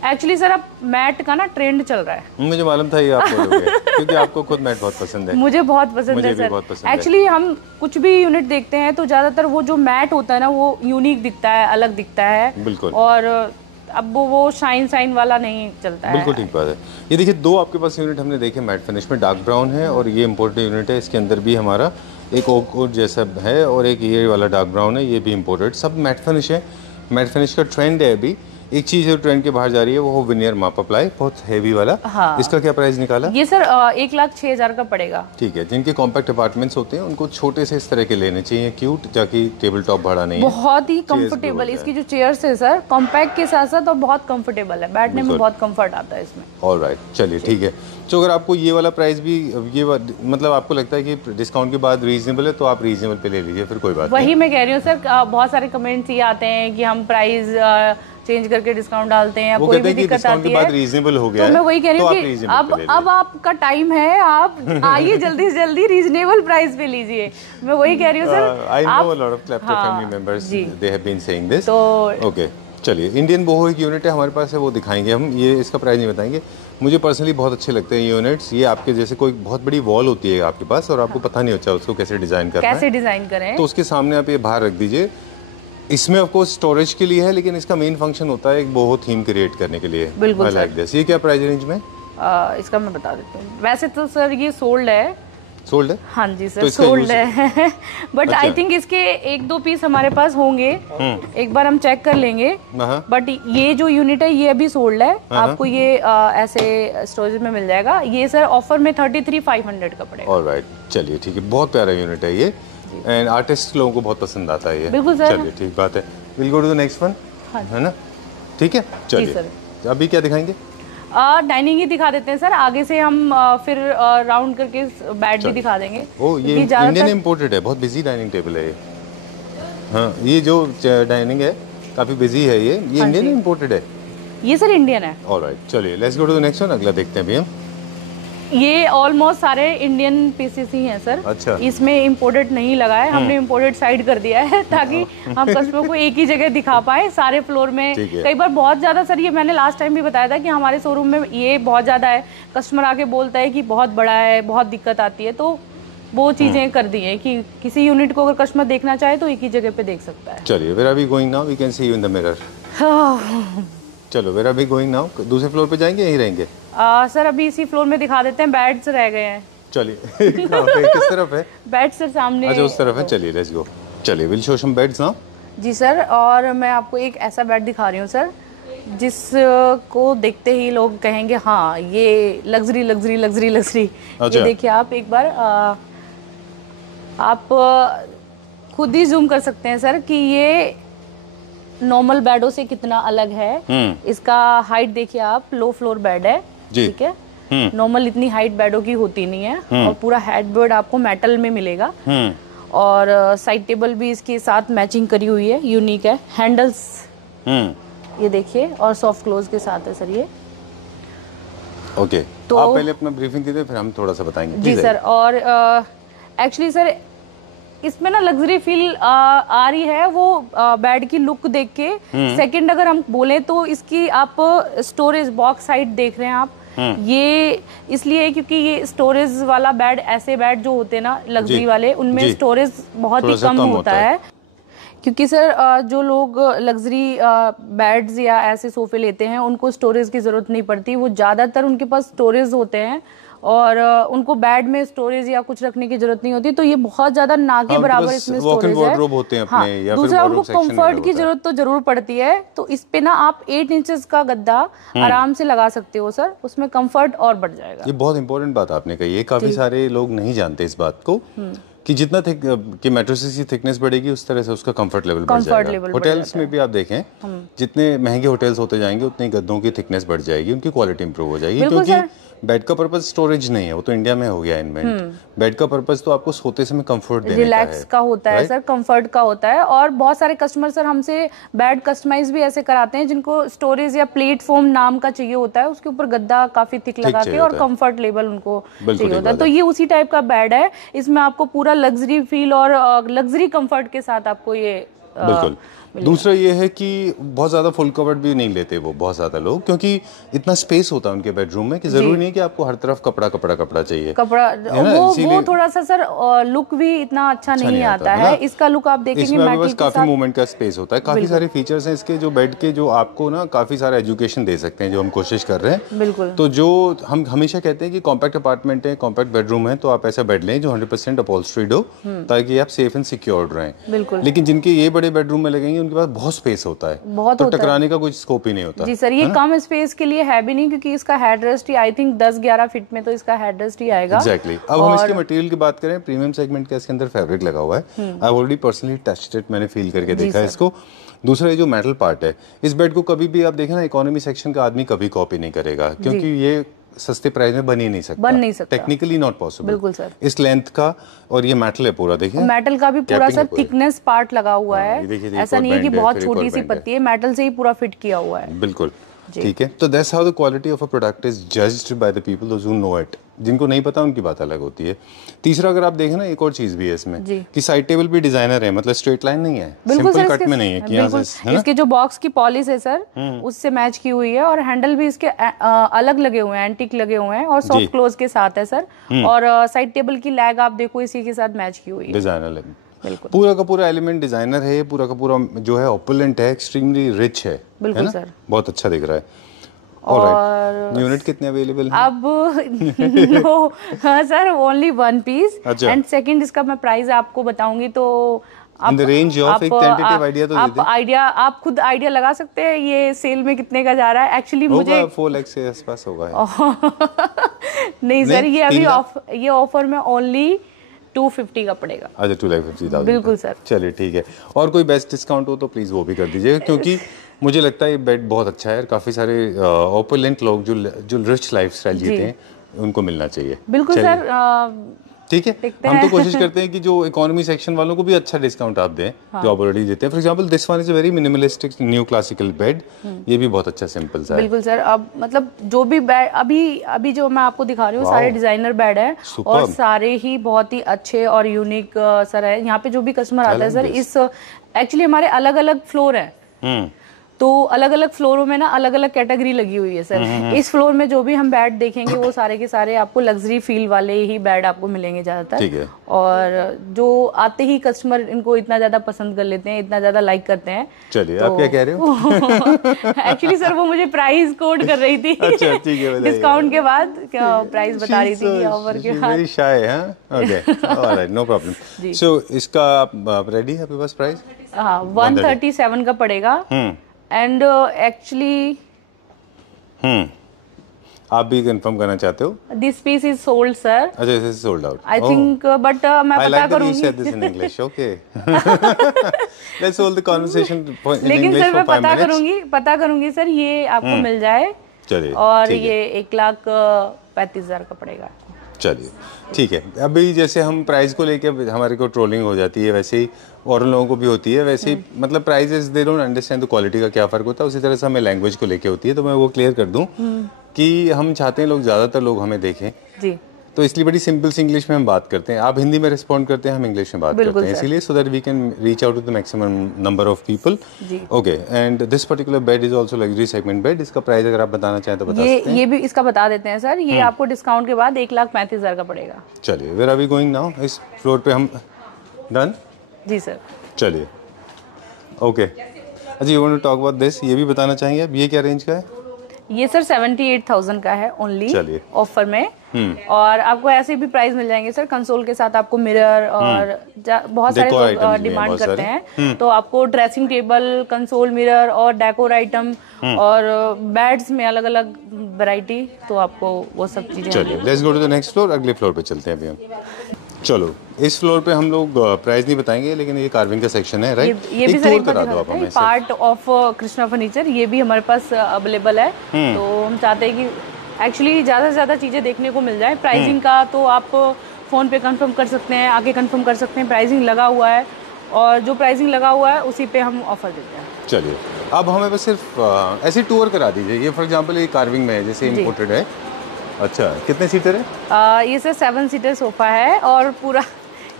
एक्चुअली सर अब मैट का ना ट्रेंड चल रहा है। मुझे मालूम था ये आप बोलोगे, क्योंकि आपको खुद मैट बहुत पसंद है। मुझे बहुत पसंद है सर। एक्चुअली हम कुछ भी यूनिट देखते हैं तो ज्यादातर वो जो मैट होता है ना, वो यूनिक दिखता है, अलग दिखता है। बिल्कुल। और अब वो शाइन वाला नहीं चलता है। बिल्कुल ठीक बात है। ये देखिए 2 आपके पास यूनिट हमने देखे मैट फिनिश में, डार्क ब्राउन है और ये इम्पोर्टेड यूनिट है। इसके अंदर भी हमारा एक ओक जैसा है और एक ये वाला डार्क ब्राउन है, ये भी इम्पोर्टेड। सब मैट फिनिश है। मैट फिनिश का ट्रेंड है अभी। एक चीज़ है ट्रेंड के बाहर जा रही है, वो विनियर माप अप्लाई, बहुत हेवी वाला। हाँ। इसका क्या प्राइस निकाला? ये सर 1,06,000 का पड़ेगा। ठीक है। जिनके कॉम्पैक्ट अपार्टमेंट्स होते हैं उनको छोटे से इस तरह के लेने चाहिए, क्यूट, ताकि टेबल टॉप भाड़ा नहीं है। बहुत ही कंफर्टेबल इसकी जो चेयर्स है सर, कॉम्पैक्ट के साथ साथ और बहुत कंफर्टेबल है, बैठने में बहुत कंफर्ट आता है इसमें। ऑलराइट, चलिए ठीक है। तो अगर आपको ये वाला प्राइस भी मतलब आपको लगता है कि डिस्काउंट के बाद रीजनेबल है, तो आप रीजनेबल पे ले लीजिए, फिर कोई बात नहीं। वही मैं कह रही हूँ सर, बहुत सारे कमेंट्स ये आते हैं कि हम प्राइस चेंज करके डिस्काउंट डालते हैं या कोई भी दिक्कत आती है, रीजनेबल हो गया तो मैं वही कह रही हूँ कि अब आपका टाइम है, आप आइए जल्दी से जल्दी रीजनेबल प्राइस पे लीजिए। मैं वही कह रही हूँ sir. I know a lot of Clapter family members, they have been saying this. तो ओके, चलिए इंडियन बोहो एक यूनिट है हमारे पास है, वो दिखाएंगे हम। ये इसका प्राइस नहीं बताएंगे। मुझे पर्सनली बहुत अच्छे लगते हैं यूनिट्स। ये आपके जैसे कोई बहुत बड़ी वॉल होती है आपके पास और आपको पता नहीं होता उसको कैसे डिजाइन करना है, कैसे डिजाइन करें, तो उसके सामने आप ये बाहर रख दीजिए। इसमें ऑफ कोर्स स्टोरेज के लिए है, लेकिन इसका मेन फंक्शन होता है एक बोहो थीम क्रिएट करने के लिए। बिल्कुल लाइक दिस। ये क्या प्राइस रेंज में? इसका मैं बता देती हूँ। वैसे तो सर ये सोल्ड है। सोल्ड है? हाँ जी सर, सोल्ड है। बट आई थिंक इसके 1-2 पीस हमारे पास होंगे, एक बार हम चेक कर लेंगे। बट ये जो यूनिट है ये अभी सोल्ड है। आपको ये ऐसे स्टोरेज में मिल जाएगा। ये सर ऑफर में 33,500 का पड़ेगा। ऑलराइट, चलिए ठीक है। बहुत प्यारा यूनिट है ये, एंड आर्टिस्ट लोगों को बहुत पसंद आता है ये। बिल्कुल सर। चलिए ठीक बात है। Will go to the next one, है ना? ठीक है, चलिए अभी क्या दिखाएंगे? डाइनिंग ही दिखा देते हैं सर। आगे से हम फिर राउंड करके बेड भी दिखा देंगे। ओ, ये इंडियन इंपोर्टेड है, बहुत बिजी डाइनिंग टेबल है ये। हाँ, ये जो डाइनिंग है काफी बिजी है ये इंडियन इंपोर्टेड है? ये सर इंडियन है। ऑलराइट, चलिए let's go to the next one. अगला देखते हैं अभी हम। ये ऑलमोस्ट सारे इंडियन पीसेस ही हैं सर। अच्छा। इसमें इम्पोर्टेड नहीं लगा है, हमने इम्पोर्टेड साइड कर दिया है ताकि हम कस्टमर को एक ही जगह दिखा पाए सारे फ्लोर में। कई बार बहुत ज़्यादा सर, ये मैंने लास्ट टाइम भी बताया था कि हमारे शोरूम में ये बहुत ज़्यादा है। कस्टमर आके बोलता है कि बहुत बड़ा है, बहुत दिक्कत आती है, तो वो चीज़ें कर दी है कि किसी यूनिट को अगर कस्टमर देखना चाहे तो एक ही जगह पे देख सकता है। चलिए, where are we going now? We can see you in the mirror. चलो, where are we going now? दूसरे फ्लोर पे जाएंगे, यहीं रहेंगे? सर अभी इसी फ्लोर में दिखा देते हैं, बेड्स रह गए हैं। चलिए। किस तरफ है? बेड सर सामने। अच्छा, उस तरफ है। चलिए लेट्स गो। चलिए, will show some beds now. जी सर, और मैं आपको एक ऐसा बेड दिखा रही हूँ सर जिसको देखते ही लोग कहेंगे हाँ ये लग्जरी लग्जरी लग्जरी लग्जरी। ये देखिए आप एक बार आप खुद ही जूम कर सकते हैं सर कि ये नॉर्मल बेडों से कितना अलग है। इसका हाइट देखिए आप, लो फ्लोर बेड है, ठीक है। नॉर्मल इतनी हाइट बेडों की होती नहीं है। और पूरा हेडबोर्ड आपको मेटल में मिलेगा और साइड टेबल भी इसके साथ मैचिंग करी हुई है, यूनिक है। हैंडल्स ये देखिए और सॉफ्ट क्लोज के साथ है सर ये। ओके, तो आप पहले अपना ब्रीफिंग दीजिए, फिर हम थोड़ा सा बताएंगे। जी सर, और एक्चुअली सर इसमें ना लग्जरी फील आ रही है वो बेड की लुक देख के। सेकंड अगर हम बोले तो इसकी आप स्टोरेज बॉक्स साइड देख रहे हैं आप, ये इसलिए क्योंकि ये स्टोरेज वाला बेड, ऐसे बेड जो होते हैं ना लग्जरी वाले, उनमें स्टोरेज बहुत ही कम होता है। क्योंकि सर जो लोग लग्जरी बेड्स या ऐसे सोफे लेते हैं उनको स्टोरेज की ज़रूरत नहीं पड़ती। वो ज़्यादातर उनके पास स्टोरेज होते हैं और उनको बेड में स्टोरेज या कुछ रखने की जरूरत नहीं होती। तो ये बहुत ज्यादा ना के बराबर इसमें स्टोरेज है। होते हैं अपने, या दूसरा उनको कंफर्ट की जरूरत तो जरूर पड़ती है। तो इस पे ना आप 8 इंचेस का गद्दा आराम से लगा सकते हो सर, उसमें कंफर्ट और बढ़ जाएगा। ये बहुत इंपॉर्टेंट बात आपने कही है। काफी सारे लोग नहीं जानते इस बात को कि जितना कि मैट्रेसेस की थिकनेस बढ़ेगी उस तरह से उसका कंफर्ट लेवल बढ़ जाएगा। होटल्स में भी आप देखें, जितने महंगे होटल्स होते जाएंगे उतनी गद्दों की थिकनेस बढ़ जाएगी, उनकी क्वालिटी इंप्रूव हो जाएगी। क्योंकि बेड का पर्पस स्टोरेज नहीं है, वो तो इंडिया में हो गया इन्वेंट। बेड का पर्पस तो आपको सोते समय कंफर्ट देने का है, रिलैक्स का होता है सर, कंफर्ट का होता है। और बहुत सारे कस्टमर सर हमसे बेड कस्टमाइज भी ऐसे कराते हैं जिनको स्टोरेज या प्लेटफॉर्म नाम का चाहिए होता है, उसके ऊपर गद्दा काफी थिक लगा के और कंफर्ट लेवल उनको चाहिए होता है। तो ये उसी टाइप का बेड है। इसमें आपको पूरा लग्जरी फील और लग्जरी कंफर्ट के साथ आपको ये दूसरा ये है कि बहुत ज़्यादा फुल कवर्ड भी नहीं लेते वो बहुत ज़्यादा लोग, क्योंकि इतना स्पेस होता है उनके बेडरूम में कि ज़रूरी नहीं कि आपको हर तरफ कपड़ा कपड़ा कपड़ा चाहिए। कपड़ा वो थोड़ा सा सर लुक भी इतना अच्छा नहीं आता है। इसका लुक आप देखेंगे मैट के साथ काफी मूवमेंट का स्पेस होता है, काफी सारे फीचर्स हैं इसके जो बेड के, जो आपको ना काफी सारा एजुकेशन दे सकते हैं, जो हम कोशिश कर रहे हैं। बिल्कुल। तो जो हम हमेशा कहते हैं कि कॉम्पैक्ट अपार्टमेंट है, कॉम्पैक्ट बेडरूम है, तो आप ऐसा बेड लें जो 100% अपहोल्स्ट्रीड हो, ताकि आप सेफ एंड सिक्योर्ड रहें। बिल्कुल। लेकिन जिनके ये बड़े बेडरूम में लगेंगे उनके पास बहुत स्पेस होता है, बहुत तो टकराने का कुछ स्कोप ही नहीं होता। जी सर, ये कम स्पेस के लिए है भी नहीं, क्योंकि इसका headrest he I think 10-11 feet में तो इसका हेडरेस्ट ही आएगा। एग्जैक्टली। अब हम इसके मटेरियल की बात करें, प्रीमियम सेगमेंट का इसके अंदर फैब्रिक लगा हुआ है। I already personally tested it, मैंने फील करके देखा है इसको। दूसरा ये जो मेटल पार्ट है, इस बेड को कभी भी आप देखें ना, इकोनॉमी सेक्शन का आदमी कभी कॉपी नहीं करेगा, क्योंकि ये सस्ते प्राइस में बन ही नहीं सकता, टेक्निकली नॉट पॉसिबल। बिल्कुल सर। इस लेंथ का, और ये मेटल है पूरा, देखिए मेटल का भी पूरा सर थिकनेस पार्ट लगा हुआ है, ऐसा नहीं है कि बहुत छोटी सी पत्ती है, मेटल से ही पूरा फिट किया हुआ है। बिल्कुल ठीक है। तो that's how the quality of a product is judged by the people those who know it. जिनको नहीं पता उनकी बात अलग होती है। तीसरा, अगर आप देखें ना, एक और चीज भी है इसमें कि साइड टेबल भी डिजाइनर है, मतलब स्ट्रेट लाइन नहीं है, सिंपल कट में नहीं है कि यहाँ से इसके जो बॉक्स की पॉलिश है सर उससे मैच की हुई है, और हैंडल भी इसके अलग लगे हुए हैं, एंटीक लगे हुए हैं, और सॉफ्ट क्लोज के साथ है सर। और साइड टेबल की लैग आप देखो इसी के साथ मैच की हुई है, डिजाइनर लैग। पूरा का पूरा एलिमेंट डिजाइनर है, पूरा का पूरा जो है ऑपुलेंट है, एक्सट्रीमली रिच है। बिल्कुल सर, बहुत अच्छा दिख रहा है। और यूनिट कितने अवेलेबल हैं? अब नो सर, ओनली 1 पीस। एंड सेकंड, इसका मैं प्राइस आपको बताऊंगी तो आप रेंज ऑफ एक टेंटेटिव आइडिया तो दे दें। आप खुद आइडिया लगा सकते हैं ये सेल में कितने का जा रहा है। एक्चुअली मुझे 4 लाख से आसपास होगा। नहीं सर, ये अभी ये ऑफर में ओनली 250 का पड़ेगा। अच्छा, 2,50,000। बिल्कुल सर। चलिए ठीक है। और कोई बेस्ट डिस्काउंट हो तो प्लीज वो भी कर दीजिएगा, क्योंकि मुझे लगता है ये बेड बहुत अच्छा है और काफी सारे ओपुलेंट लोग जो रिच लाइफस्टाइल जीते हैं उनको मिलना चाहिए। बिल्कुल सर, ठीक है। हम तो कोशिश करते हैं कि जो इकोनॉमी सेक्शन वालों को भी अच्छा डिस्काउंट आप दें, जो आप ऑलरेडी देते हैं। For example this one is a very minimalistic new classical bed, ये भी बहुत अच्छा सिंपल सा है। बिल्कुल सर। अब मतलब जो भी बेड अभी जो मैं आपको दिखा रही हूँ सारे डिजाइनर बेड है, और सारे ही बहुत ही अच्छे और यूनिक सर है। यहाँ पे जो भी कस्टमर आता है सर, इस एक्चुअली हमारे अलग अलग फ्लोर है, तो अलग अलग फ्लोरों में ना अलग अलग कैटेगरी लगी हुई है सर। इस फ्लोर में जो भी हम बेड देखेंगे वो सारे के सारे आपको लग्जरी फील वाले ही बेड आपको मिलेंगे ज्यादातर। और जो आते ही कस्टमर इनको इतना ज्यादा पसंद कर लेते हैं, इतना ज्यादा लाइक करते हैं। चलिए, आप क्या कह रहे हो? एक्चुअली सर वो मुझे प्राइस कोड कर रही थी। अच्छा, ठीक है, डिस्काउंट के बाद प्राइस बता रही थी ऑफर के बाद। वेरी शाय है। Okay, alright, no problem. So इसका आप रेडी है आपके पास प्राइस? हाँ, 137 का पड़ेगा। एंड एक्चुअली आप भी कंफर्म करना चाहते हो? This piece is sold sir. अच्छा, this is sold out I think, but मैं पता करूंगी। I like that you said this in English. Okay. Let's hold the conversation in English. लेकिन सर मैं पता करूंगी सर, ये आपको मिल जाए। चलिए, और ये 1,35,000 का पड़ेगा। चलिए ठीक है। अभी जैसे हम प्राइस को लेके हमारे को ट्रोलिंग हो जाती है, वैसे ही और लोगों को भी होती है, वैसे ही मतलब prices they don't understand the quality का क्या फ़र्क होता है, उसी तरह से हमें लैंग्वेज को लेके होती है। तो मैं वो क्लियर कर दूं कि हम चाहते हैं ज़्यादातर लोग हमें देखें जी, तो इसलिए बड़ी सिंपल सी इंग्लिश में हम बात करते हैं। आप हिंदी में रिस्पॉन्ड करते हैं, हम इंग्लिश में बात करते हैं, इसीलिए so that we can reach out to the maximum number of people. Okay, and this particular bed is also luxury segment bed. इसका प्राइस अगर आप बताना चाहें तो बता सकते हैं। ये भी इसका बता देते हैं सर। ये आपको डिस्काउंट के बाद 1,35,000 का पड़ेगा। चलिए, where are we going now? इस फ्लोर पे हम डन? जी सर। चलिए, ओके। अच्छा, you want to talk about this? ये भी बताना चाहेंगे आप, ये क्या रेंज का है? ये सर 78,000 का है ओनली ऑफर में। और आपको ऐसे भी प्राइस मिल जाएंगे सर, कंसोल के साथ आपको मिरर और बहुत सारे लोग डिमांड करते हैं, तो आपको ड्रेसिंग टेबल, कंसोल, मिरर और डेकोर आइटम और बेड्स में अलग अलग वैरायटी, तो आपको वो सब चीजें। चलिए, let's go to the next floor. अगले फ्लोर पे चलते हैं अभी हम। चलो, इस फ्लोर पे हम लोग प्राइस नहीं बताएंगे, लेकिन ये कार्विंग का सेक्शन है, राइट? ये भी सर करा दो आप हमें। पार्ट ऑफ कृष्णा फर्नीचर, ये भी हमारे पास अवेलेबल है। तो हम चाहते हैं कि एक्चुअली ज़्यादा से ज़्यादा चीज़ें देखने को मिल जाए। प्राइसिंग का तो आप फ़ोन पे कंफर्म कर सकते हैं, आके कंफर्म कर सकते हैं। प्राइसिंग लगा हुआ है, और जो प्राइसिंग लगा हुआ है उसी पे हम ऑफर देते हैं। चलिए, अब हमें बस सिर्फ ऐसे टूर करा दीजिए। ये फॉर एग्जाम्पल ये कार्विंग में है, जैसे इम्पोर्टेड है। अच्छा, कितने सीटर है? ये सर 7 सीटर सोफा है, और पूरा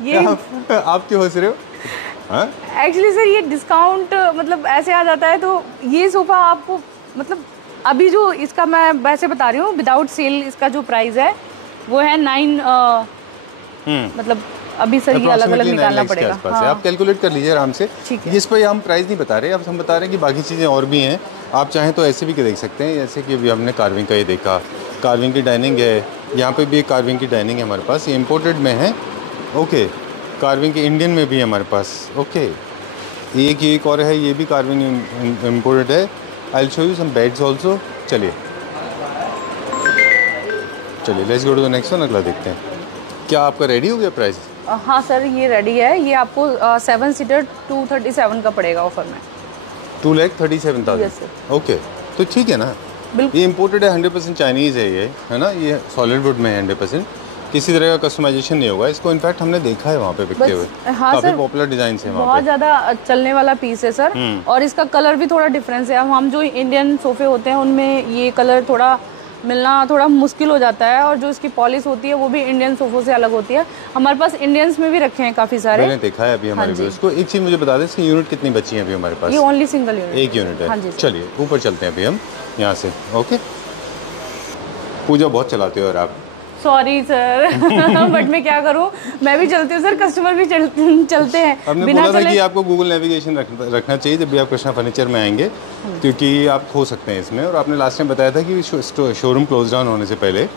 ये आप क्यों हंस रहे हो? एक्चुअली सर ये डिस्काउंट मतलब ऐसे आ जाता है, तो ये सोफ़ा आपको मतलब अभी जो इसका मैं वैसे बता रही हूँ, विदाउट सेल इसका जो प्राइस है वो है 9 मतलब अभी सर ये अलग अलग निकालना पड़ेगा। हाँ। आप कैलकुलेट कर लीजिए आराम से। इस पर हम प्राइस नहीं बता रहे, अब हम बता रहे हैं कि बाकी चीज़ें और भी हैं, आप चाहें तो ऐसे भी देख सकते हैं। जैसे कि अभी हमने कार्विंग का ये देखा, कार्विंग की डाइनिंग है, यहाँ पे भी एक कार्विंग की डाइनिंग है हमारे पास, ये इम्पोर्टेड में है। ओके, कार्विंग की इंडियन में भी है हमारे पास। ओके, एक और है, ये भी कार्विंग इम्पोर्टेड है। I will show you some beds also. चलिए let's go to the next one, अगला देखते हैं। क्या आपका रेडी हो गया प्राइस? हाँ सर ये रेडी है, ये आपको 7 सीटर 237 का पड़ेगा ऑफर में। 2,37,000। ओके, तो ठीक है ना, ये इम्पोर्टेड है, 100% चाइनीज़ है ये, है ना, ये सॉलिड वुड में है 100%, किसी तरह का कस्टमाइजेशन नहीं होगा इसको। इनफैक्ट हमने देखा है वहाँ पे बिकते हुए। हाँ काफी पॉपुलर डिजाइन है, बहुत ज़्यादा चलने वाला पीस है सर। और इसका कलर भी थोड़ा डिफरेंस है। हम जो इंडियन सोफे होते हैं उनमें ये कलर थोड़ा मिलना थोड़ा मुश्किल हो जाता है, और जो इसकी पॉलिश होती है वो भी इंडियन सोफों से अलग होती है। हमारे पास इंडियंस में भी रखे हैं काफ़ी सारे, मैंने देखा है अभी हमारे व्यूअर्स को। एक चीज़ मुझे बता दें, इसकी यूनिट कितनी बची है अभी हमारे पास? ये ओनली सिंगल यूनिट, एक यूनिट है। हाँ जी। चलिए ऊपर चलते हैं अभी हम यहाँ से। ओके, पूजा बहुत चलाते हो और आप। सॉरी सर बट मैं क्या करूं, मैं भी चलती हूँ सर, कस्टमर भी चलते हैं। हमने बोला था कि आपको गूगल नेविगेशन रखना चाहिए जब भी आप कृष्णा फर्नीचर में आएंगे, क्योंकि आप खो सकते हैं इसमें। और आपने लास्ट टाइम बताया था कि शोरूम क्लोज डाउन होने से पहले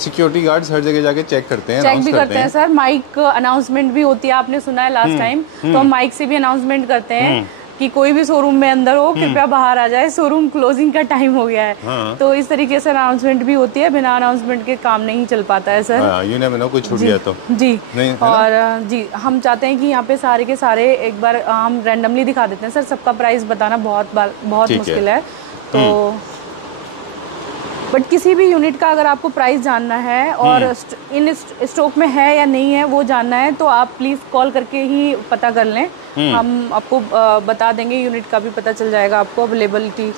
सिक्योरिटी गार्ड्स हर जगह जाके चेक करते हैं, चेक भी करते हैं सर। माइक अनाउंसमेंट भी होती है, आपने सुना है लास्ट टाइम, तो हम माइक से भी अनाउंसमेंट करते हैं कि कोई भी शोरूम में अंदर हो कृपया बाहर आ जाए, शोरूम क्लोजिंग का टाइम हो गया है। हाँ। तो इस तरीके से अनाउंसमेंट भी होती है, बिना अनाउंसमेंट के काम नहीं चल पाता है सर। यू नेवर नो, कुछ छूट गया तो जी नहीं, और जी हम चाहते हैं कि यहाँ पे सारे के सारे एक बार हम रैंडमली दिखा देते हैं सर, सबका प्राइस बताना बहुत मुश्किल है। तो बट किसी भी यूनिट का अगर आपको प्राइस जानना है और इन स्टॉक में है या नहीं है वो जानना है, तो आप प्लीज़ कॉल करके ही पता कर लें, हम आपको बता देंगे, यूनिट का भी पता चल जाएगा आपको अवेलेबिलिटी।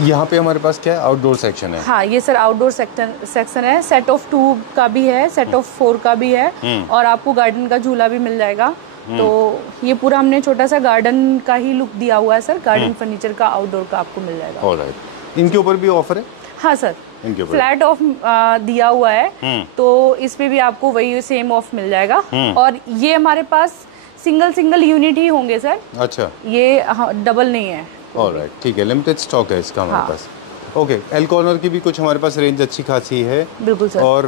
यहाँ पे हमारे पास क्या है, आउटडोर सेक्शन है। हाँ ये सर आउटडोर सेक्शन है, सेट ऑफ 2 का भी है, सेट ऑफ 4 का भी है, और आपको गार्डन का झूला भी मिल जाएगा। तो ये पूरा हमने छोटा सा गार्डन का ही लुक दिया हुआ है सर, गार्डन फर्नीचर का आउटडोर का आपको मिल जाएगा। ऑलराइट, इनके ऊपर भी ऑफर है? हाँ सर, फ्लैट ऑफ दिया हुआ है, तो इस पे भी आपको वही सेम ऑफ मिल जाएगा। और ये हमारे पास सिंगल यूनिट ही होंगे सर। अच्छा, ये डबल नहीं है। ऑलराइट, ठीक है, लिमिटेड स्टॉक है इसका हमारे पास। ओके, एल कॉर्नर की भी कुछ हमारे पास रेंज अच्छी खासी है। बिल्कुल सर। और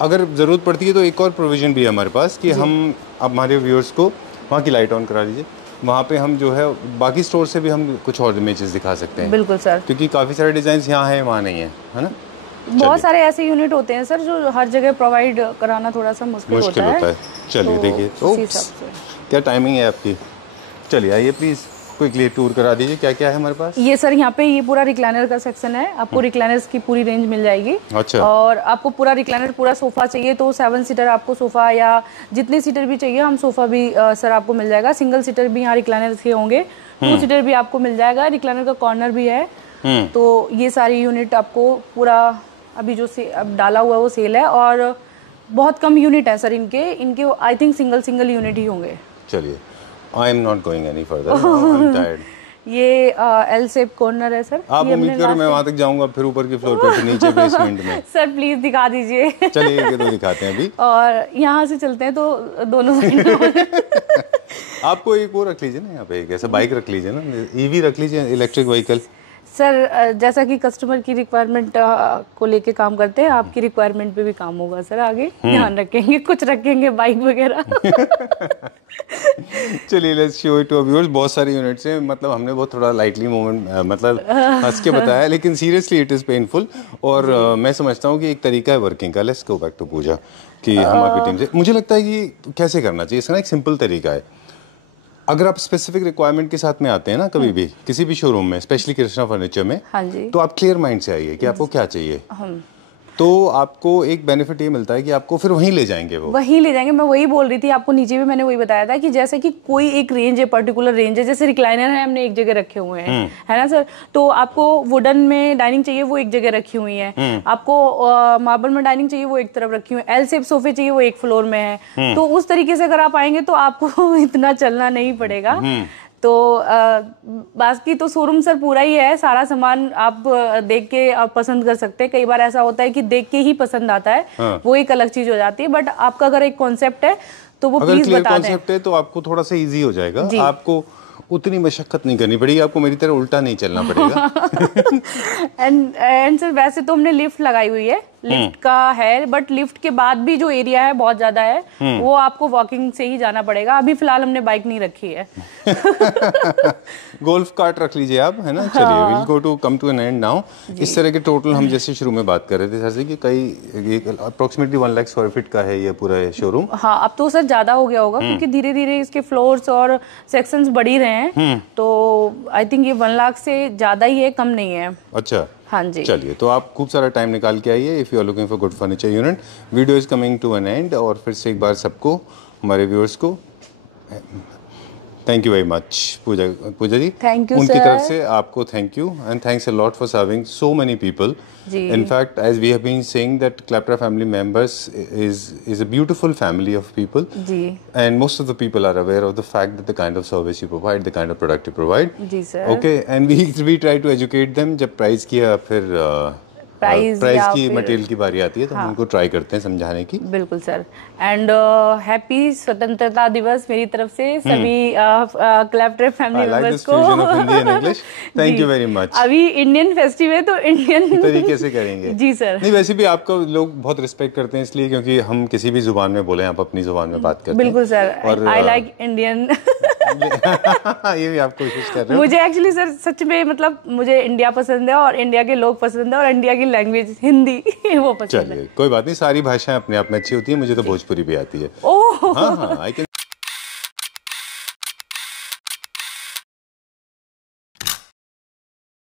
अगर ज़रूरत पड़ती है तो एक और प्रोविज़न भी है हमारे पास कि हम हमारे व्यूअर्स को वहाँ की लाइट ऑन करा दीजिए, वहाँ पे हम जो है बाकी स्टोर से भी हम कुछ और इमेजेस दिखा सकते हैं। बिल्कुल सर, क्योंकि काफ़ी सारे डिज़ाइंस यहाँ हैं वहाँ नहीं है ना। बहुत सारे ऐसे यूनिट होते हैं सर जो हर जगह प्रोवाइड कराना थोड़ा सा मुश्किल होता है। चलिए देखिए, क्या टाइमिंग है आपकी? चलिए आइए प्लीज़ क्विकली टूर करा दीजिए, क्या क्या है हमारे पास। ये सर यहाँ पे ये पूरा रिक्लाइनर का सेक्शन है, आपको रिक्लाइनर्स की पूरी रेंज मिल जाएगी। अच्छा। और आपको पूरा रिक्लाइनर पूरा सोफा चाहिए तो 7 सीटर आपको सोफा, या जितने सीटर भी चाहिए हम सोफा भी सर आपको मिल जाएगा। सिंगल सीटर भी यहाँ रिक्लाइनर के होंगे, 2 सीटर भी आपको मिल जाएगा, रिक्लाइनर का कॉर्नर भी है। तो ये सारी यूनिट आपको पूरा अभी जो अब डाला हुआ है वो सेल है, और बहुत कम यूनिट है सर इनके आई थिंक सिंगल यूनिट ही होंगे। चलिए, I am not going any further, I am tired. ये एल शेप कॉर्नर है सर। आप उम्मीद करो मैं वहाँ तक जाऊंगा, फिर ऊपर के फ्लोर पे, फिर नीचे बेसमेंट में। सर प्लीज दिखा दीजिए। चलिए ये तो दिखाते हैं अभी, और यहाँ से चलते हैं तो दोनों साइड आपको एक वो रख लीजिए ना, यहाँ पे एक ऐसा बाइक रख लीजिए ना, ईवी रख लीजिए, इलेक्ट्रिक व्हीकल। सर जैसा कि कस्टमर की रिक्वायरमेंट को लेके काम करते हैं, आपकी रिक्वायरमेंट पे भी काम होगा सर, आगे ध्यान रखेंगे, कुछ रखेंगे बाइक वगैरह। चलिए let's show it to viewers. बहुत सारी यूनिट्स हैं, मतलब हमने बहुत थोड़ा लाइटली मोमेंट मतलब हंस के बताया, लेकिन सीरियसली इट इज़ पेनफुल। और मैं समझता हूँ कि एक तरीका है वर्किंग का। लेट्स गो बैक टू पूजा कि हम आपकी टीम से, मुझे लगता है कि कैसे करना चाहिए इसका ना एक सिंपल तरीका है। अगर आप स्पेसिफिक रिक्वायरमेंट के साथ में आते हैं ना कभी भी किसी भी शोरूम में, स्पेशली कृष्णा फर्नीचर में, हाँ जी, तो आप क्लियर माइंड से आइए कि आपको क्या चाहिए। तो आपको एक बेनिफिट ये मिलता है कि आपको फिर वहीं ले जाएंगे, वो वहीं ले जाएंगे। मैं वही बोल रही थी आपको, नीचे भी मैंने वही बताया था कि जैसे कि कोई एक रेंज है, पर्टिकुलर रेंज है, जैसे रिक्लाइनर है हमने एक जगह रखे हुए हैं, है ना सर, तो आपको वुडन में डाइनिंग चाहिए वो एक जगह रखी हुई है, आपको मार्बल में डाइनिंग चाहिए वो एक तरफ रखी हुई है, एल शेप सोफे चाहिए वो एक फ्लोर में है। तो उस तरीके से अगर आप आएंगे तो आपको इतना चलना नहीं पड़ेगा। तो बाकी तो शोरूम सर पूरा ही है, सारा सामान आप देख के आप पसंद कर सकते हैं। कई बार ऐसा होता है कि देख के ही पसंद आता है, वो एक अलग चीज हो जाती है, बट आपका अगर एक कॉन्सेप्ट है तो वो प्लीज बता दें। कॉन्सेप्ट है तो आपको थोड़ा सा इजी हो जाएगा, आपको उतनी मशक्कत नहीं करनी पड़ेगी, आपको मेरी तरह उल्टा नहीं चलना पड़ेगा। एंड सर वैसे तो हमने लिफ्ट लगाई हुई है, लिफ्ट का है, बट लिफ्ट के बाद भी जो एरिया है बहुत ज्यादा है, वो आपको वॉकिंग से ही जाना पड़ेगा। अभी फिलहाल हमने बाइक नहीं रखी है। गोल्फ कार्ट रख लीजिए आप, है ना। चलिए will go to come to an end now. इस तरह के टोटल हम जैसे शुरू में बात कर रहे थे सर से कि कई अप्रोक्सीमेटली 1 लाख स्क्वायर फीट का है ये पूरा शोरूम। हाँ अब तो सर ज्यादा हो गया होगा, क्योंकि धीरे धीरे इसके फ्लोर्स और सेक्शंस बढ़ ही रहे हैं, तो आई थिंक ये 1 लाख से ज्यादा ही है, कम नहीं है। अच्छा, हाँ जी। चलिए, तो आप खूब सारा टाइम निकाल के आइए if you are looking for good furniture unit. Video is coming to an end, और फिर से एक बार सबको, हमारे व्यूअर्स को thank you very much. Pooja ji, thank you उनकी सर। तरफ से आपको thank you and thanks a lot for serving so many people. In fact, as we have been saying that Klepra family members is a beautiful family of people, and most of the people are aware of the fact that the kind of service you provide, the kind of product you provide. जी sir. Okay, and we try to educate them. जब price की या फिर price की material की बारी आती है तो हम उनको ट्राई करते हैं समझाने की। बिल्कुल सर। एंड हैप्पी स्वतंत्रता दिवस मेरी तरफ से सभी क्लैप्ट्रे फैमिली मेंबर्स को। Thank you very much. अभी इंडियन फेस्टिव है तो इंडियन तरीके से करेंगे। जी सर। नहीं, वैसे भी आपको लोग बहुत रिस्पेक्ट करते हैं इसलिए क्योंकि हम किसी भी जुबान में बोले, आप अपनी जुबान में बात करते हैं। बिल्कुल सर, आई लाइक इंडियन। ये भी आप कोशिश कर रहे हो। मुझे एक्चुअली सर सच में मतलब मुझे इंडिया पसंद है और इंडिया के लोग पसंद है और इंडिया की लैंग्वेज हिंदी वो पसंद है। चलिए कोई बात नहीं, सारी भाषाएं अपने आप में अच्छी होती है, मुझे तो भोजपुरी भी आती है। ओह हाँ, आई कैन